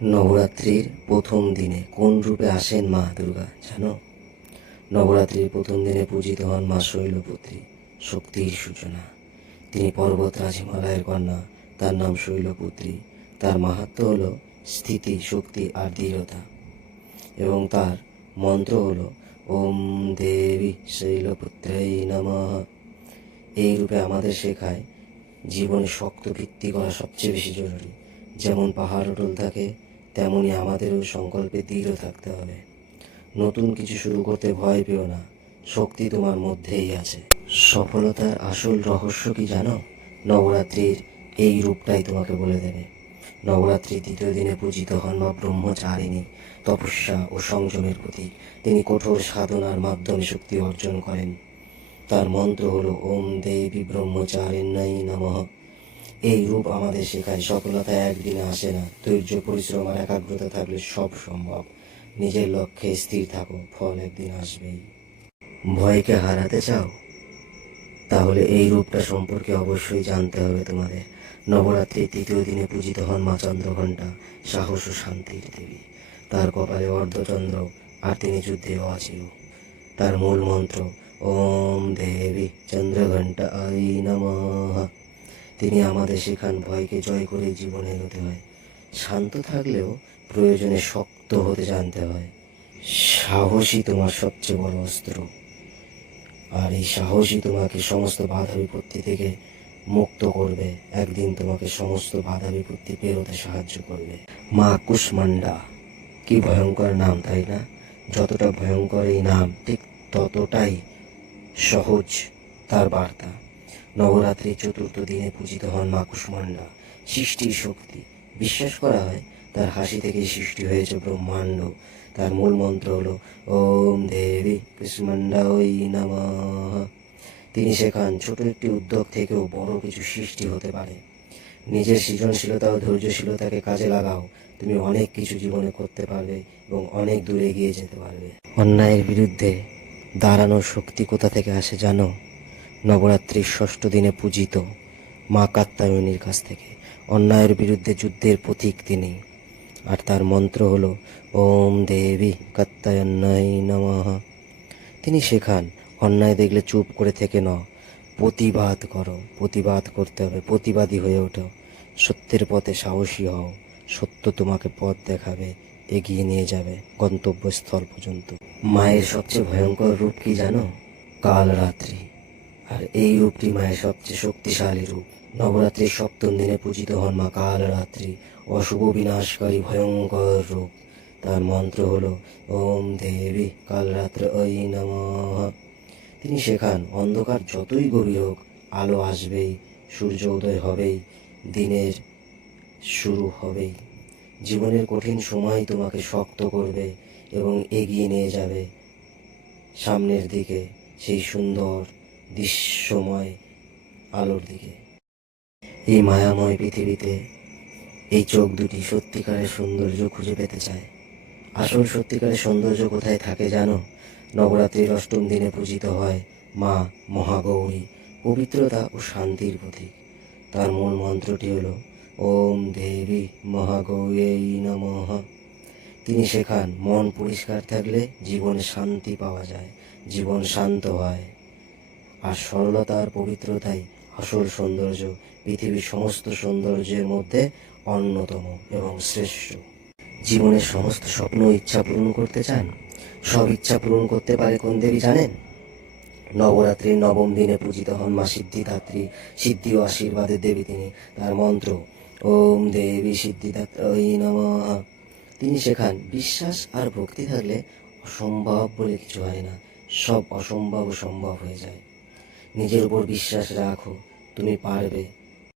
নবরাত্রির প্রথম দিনে কোন রূপে আসেন মা দুর্গা জানো? নবরাত্রির প্রথম দিনে পূজিত হন মা শৈলপুত্রী, শক্তির সূচনা। তিনি পর্বতরাজ হিমালয়ের কন্যা। তার নাম শৈলপুত্রী। তার মাহাত্ম্য হল স্থিতি, শক্তি আর দৃঢ়তা। এবং তার মন্ত্র হল ওম দেবী শৈলপুত্রৈ নমঃ। এই রূপে আমাদের শেখায় জীবনে শক্ত ভিত্তি করা সবচেয়ে বেশি জরুরি। যেমন পাহাড় অটল থাকে, তেমনি আমাদেরও সংকল্পে দৃঢ় থাকতে হবে। নতুন কিছু শুরু করতে ভয় পেও না, শক্তি তোমার মধ্যেই আছে। সফলতার আসল রহস্য কি জানো? নবরাত্রির এই রূপটাই তোমাকে বলে দেবে। নবরাত্রির দ্বিতীয় দিনে পূজিত হন মা ব্রহ্মচারিণী, তপস্যা ও সংযমের প্রতীক। তিনি কঠোর সাধনার মাধ্যমে শক্তি অর্জন করেন। তার মন্ত্র হলো ওম দেবী ব্রহ্মচারিণ্যই নমঃ। এই রূপ আমাদের শেখায় সফলতা একদিনে আসে না, ধৈর্য, পরিশ্রম আর একাগ্রতা থাকলে সব সম্ভব। নিজের লক্ষ্যে স্থির থাকো, ফল একদিন আসবেই। ভয়কে হারাতে চাও? তাহলে এই রূপটা সম্পর্কে অবশ্যই জানতে হবে তোমাদের। নবরাত্রির তৃতীয় দিনে পূজিত হন মা চন্দ্রঘণ্টা, সাহস ও শান্তির দেবী। তার কপালে অর্ধচন্দ্র আর তিনি যুদ্ধে অচির। তার মূল মন্ত্র ওম দেবী চন্দ্রঘণ্টায় নমঃ। তিনি আমাদের শেখান ভয়কে জয় করে জীবনে এগোতে হয়। শান্ত থাকলেও প্রয়োজনে শক্ত হতে জানতে হয়। সাহসী তোমার সবচেয়ে বড় অস্ত্র, আর এই সাহসী তোমাকে সমস্ত বাধা বিপত্তি থেকে মুক্ত করবে। একদিন তোমাকে সমস্ত বাধা বিপত্তি পেরোতে সাহায্য করবে। মা কুষ্মান্ডা, কি ভয়ঙ্কর নাম, তাই না? যতটা ভয়ঙ্কর এই নাম, ঠিক ততটাই সহজ তার বার্তা। নবরাত্রির চতুর্থ দিনে পূজিত হন মা কুষ্মান্ডা, সৃষ্টির শক্তি। বিশ্বাস করা হয় তার হাসি থেকেই সৃষ্টি হয়েছে ব্রহ্মাণ্ড। তার মূল মন্ত্র হলো ওম দেবী কুষ্মান্ডায় নমঃ। তিনি শেখান ছোট একটি উদ্যোগ থেকেও বড় কিছু সৃষ্টি হতে পারে। নিজের সৃজনশীলতা ও ধৈর্যশীলতাকে কাজে লাগাও, তুমি অনেক কিছু জীবনে করতে পারবে এবং অনেক দূরে এগিয়ে যেতে পারবে। অন্যায়ের বিরুদ্ধে দাঁড়ানোর শক্তি কোথা থেকে আসে জানো? নবরাত্রির ষষ্ঠ দিনে পূজিত মা কাত্যায়নীর কাছ থেকে। অন্যায়ের বিরুদ্ধে যুদ্ধের প্রতীক তিনি, আর তার মন্ত্র হলো ওম দেবী কাত্যায়ন্যায় নমঃ। তিনি শেখান অন্যায় দেখলে চুপ করে থেকে নাও, প্রতিবাদ করো। প্রতিবাদ করতে হবে, প্রতিবাদী হয়ে ওঠো। সত্যের পথে সাহসী হও, সত্য তোমাকে পথ দেখাবে, এগিয়ে নিয়ে যাবে গন্তব্যস্থল পর্যন্ত। মায়ের সবচেয়ে ভয়ঙ্কর রূপ কি জানো? কাল রাত্রি। আর এই রূপটি মায়ের সবচেয়ে শক্তিশালী রূপ। নবরাত্রির সপ্তম দিনে পূজিত হন মা কাল রাত্রি, অশুভ বিনাশকারী ভয়ঙ্কর রূপ। তার মন্ত্র হলো ওম দেবী কাল রাত্রে ঐ নমঃ। তিনি শেখান অন্ধকার যতই গভীর হোক, আলো আসবেই, সূর্য উদয় হবেই, দিনের শুরু হবেই। জীবনের কঠিন সময় তোমাকে শক্ত করবে এবং এগিয়ে নিয়ে যাবে সামনের দিকে, সেই সুন্দর দৃশ্যময় আলোর দিকে। এই মায়াময় পৃথিবীতে এই চোখ দুটি সত্যিকারের সৌন্দর্য খুঁজে পেতে চায়। আসল সত্যিকারের সৌন্দর্য কোথায় থাকে জানো? নবরাত্রির অষ্টম দিনে পূজিত হয় মা মহাগৌরী, পবিত্রতা ও শান্তির প্রতীক। তার মূল মন্ত্রটি হলো ওম দেবী মহাগৌরী নমঃ। তিনি শেখান মন পরিষ্কার থাকলে জীবনে শান্তি পাওয়া যায়, জীবন শান্ত হয়। আর সরলতা আর পবিত্রতাই আসল সৌন্দর্য, পৃথিবীর সমস্ত সৌন্দর্যের মধ্যে অন্যতম এবং শ্রেষ্ঠ। জীবনের সমস্ত স্বপ্ন ইচ্ছা পূরণ করতে চান? সব ইচ্ছা পূরণ করতে পারে কোন দেবী জানেন? নবরাত্রির নবম দিনে পূজিত হন মা সিদ্ধিদাত্রী, সিদ্ধি ও আশীর্বাদের দেবী তিনি। তার মন্ত্র ওম দেবী সিদ্ধিদাত্রী নমঃ। তিনি শেখান বিশ্বাস আর ভক্তি থাকলে অসম্ভব বলে কিছু হয় না, সব অসম্ভব সম্ভব হয়ে যায়। নিজের উপর বিশ্বাস রাখো, তুমি পারবে।